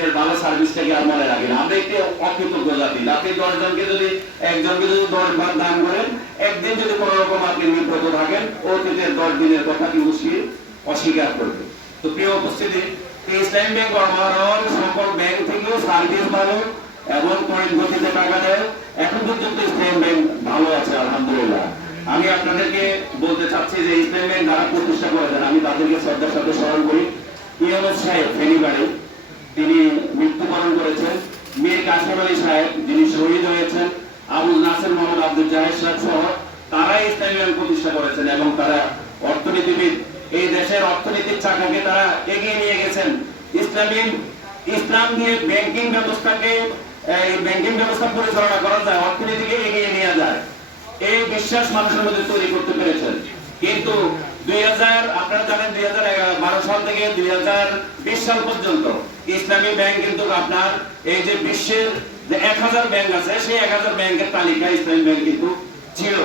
ব্যাংকের ভালো সার্ভিসটাকে আর মনে রাখি না। আমরা একটি অকৃতজ্ঞ জাতি। রাতে 10 জনকে যদি একজনকে যদি 10 বার দান করেন, একদিন যদি কোনো রকম আপনি বিব্রত থাকেন, অতীতের 10 দিনের কথা কিন্তু সে অস্বীকার করবে। তো প্রিয় উপস্থিতি, ইসলামী ব্যাংক গড়মারণ সকল ব্যাংক থেকেও সার্ভিস ভালো এবং তড়িৎ গতিতে টাকা দেয়। এখন পর্যন্ত ইসলামী ব্যাংক ভালো আছে আলহামদুলিল্লাহ। আমি আপনাদেরকে বলতে চাচ্ছি যে ইসলামী ব্যাংক যারা প্রতিষ্ঠা করেছেন, আমি তাদেরকে শ্রদ্ধার সাথে স্মরণ করি। ইউনুস সাহেব ফেনীবাড়ি, তিনি মৃত্যুবরণ করেছেন। মীর কাসেম আলী সাহেব, যিনি শহীদ হয়েছেন। আবুল নাসের মোহাম্মদ আব্দুল জাহেদ সাহেব সহ তারাই ইসলামী ব্যাংক প্রতিষ্ঠা করেছেন এবং তারা অর্থনীতিবিদ। এই দেশের অর্থনীতির চাকাকে তারা এগিয়ে নিয়ে গেছেন। ইসলাম দিয়ে ব্যাংকিং ব্যবস্থাকে ব্যাংকিং ব্যবস্থা পরিচালনা করা যায়, অর্থনীতিকে এগিয়ে নিয়ে যায়, এই বিশ্বাস মানুষের মধ্যে তৈরি করতে পেরেছেন। কিন্তু আপনারা জানেন 2012 সাল থেকে 2020 সাল পর্যন্ত ইসলামী ব্যাংক কিন্তু আপনার এই যে বিশ্বের যে 1000 ব্যাংক আছে, সেই 1000 ব্যাংকের তালিকায় ইসলামী ব্যাংক কিন্তু ছিল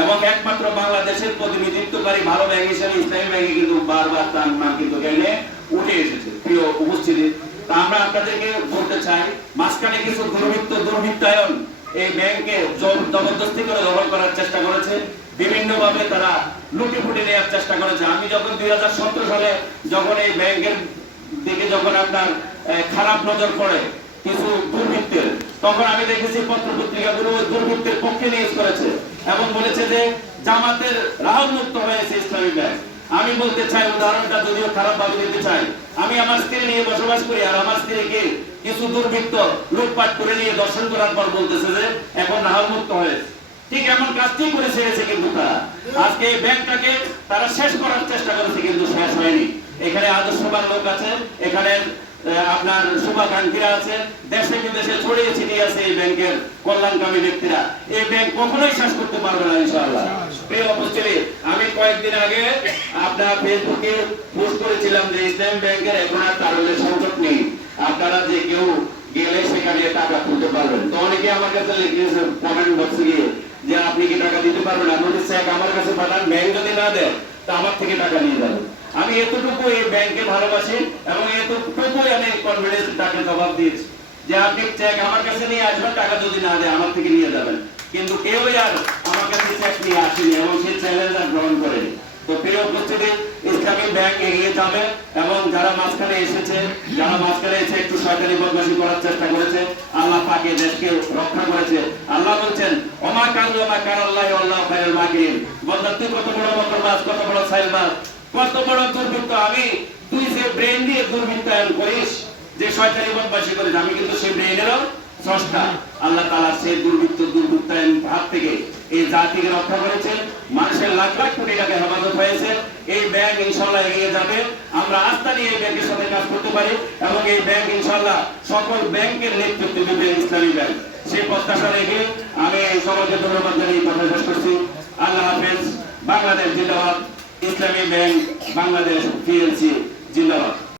এবং একমাত্র বাংলাদেশের প্রতিনিধিত্বকারী ভালো ব্যাংক হিসেবে ইসলামী ব্যাংকে কিন্তু বারবার তার নাম কিন্তু এখানে উঠে এসেছে। প্রিয় উপস্থিতি, তা আমরা আপনাদেরকে বলতে চাই, মাঝখানে কিছু দুর্বৃত্তায়ন এই ব্যাংকে জবরদস্তি করে দখল করার চেষ্টা করেছে, বিভিন্ন ভাবে তারা লুটিপুটি নেওয়ার চেষ্টা করেছে। আমি যখন 2017 সালে যখন এই ব্যাংকের দিকে যখন আপনার খারাপ নজর পড়ে কিছু দুর্বৃত্তের, তখন আমি দেখেছি পত্রপত্রিকাগুলো দুর্বৃত্তের পক্ষে নিউজ করেছে এবং বলেছে যে জামাতের রাহত মুক্ত হয়েছে ইসলামী ব্যাংক। আমি বলতে চাই, উদাহরণটা যদিও খারাপ ভাবে দিতে চাই, আমি আমার স্ত্রী নিয়ে বসবাস করি আর আমার স্ত্রীকে কিছু দুর্বৃত্ত লুটপাট করে নিয়ে দর্শন করার পর বলতেছে যে এখন রাহত মুক্ত হয়েছে। ঠিক এমন কাজটি করে ছেড়েছে কিন্তু তারা আজকে এই ব্যাংকটাকে তারা শেষ করার চেষ্টা করেছে, কিন্তু শেষ হয়নি। এখানে আদর্শবান লোক আছে, এখানে আপনার শুভাকাঙ্ক্ষীরা আছে, দেশে বিদেশে ছড়িয়ে ছিটিয়ে আছে এই ব্যাংকের কল্যাণকামী ব্যক্তিরা। এই ব্যাংক কখনোই শেষ করতে পারবে না ইনশাআল্লাহ। প্রিয় উপস্থিতি, আমি কয়েকদিন আগে আপনার ফেসবুকে পোস্ট করেছিলাম যে ইসলামী ব্যাংকের এখন আর তারল্যের সংকট নেই, আপনারা যে কেউ গেলে সেখানে টাকা তুলতে পারবেন। তো অনেকে আমার কাছে লিখেছে কমেন্ট বক্সে গিয়ে যে আপনি কি টাকা দিতে পারবেন, আপনি চেক আমার কাছে পাঠান, ব্যাংক যদি না দেয় তা আমার থেকে টাকা নিয়ে যাবেন। আমি এতটুকু এই ব্যাংকে ভালোবাসি এবং এতটুকুই আমি কনফিডেন্স তাকে জবাব দিয়েছি যে আপনি চেক আমার কাছে নিয়ে আসবেন, টাকা যদি না দেয় আমার থেকে নিয়ে যাবেন। কিন্তু কেউই আর আমার কাছে চেক নিয়ে আসেনি এবং সেই চ্যালেঞ্জ আর গ্রহণ করেনি। তো প্রিয় উপস্থিতি, ইসলামী ব্যাংক এগিয়ে যাবে এবং যারা মাঝখানে এসে একটু সরকারি বদমাশি করার চেষ্টা করেছে, আল্লাহ পাকে দেশকে রক্ষা করেছে। আল্লাহ বলছেন ওমা কাল্লু মা কারাল্লাহি আল্লাহু খায়রুল মাকিরিন। বন্দা তুই কত বড় মকরবাজ, কত বড় সাইলবাজ, কত বড় দুর্বৃত্ত, আমি তুই যে ব্রেন দিয়ে দুর্বৃত্তায়ন করিস, যে শয়তানি বদমাশি করিস, আমি কিন্তু সেই ব্রেনেরও স্রষ্টা। আল্লাহ তাআলা সেই দুর্বৃত্তায়ন হাত থেকে এই জাতিকে রক্ষা করেছেন, মানুষের লাখ লাখ কোটি টাকা হেফাজত হয়েছে। এই ব্যাংক ইনশাআল্লাহ এগিয়ে যাবে, আমরা আস্থা নিয়ে এই ব্যাংকের সাথে কাজ করতে পারি এবং এই ব্যাংক ইনশাআল্লাহ সকল ব্যাংকের নেতৃত্ব দেবে ইসলামী ব্যাংক। সেই প্রত্যাশা রেখে আমি সবাইকে ধন্যবাদ জানিয়ে কথা শেষ করছি। আল্লাহ হাফেজ। বাংলাদেশ জিন্দাবাদ। ইসলামী ব্যাংক বাংলাদেশ PLC জিন্দাবাদ।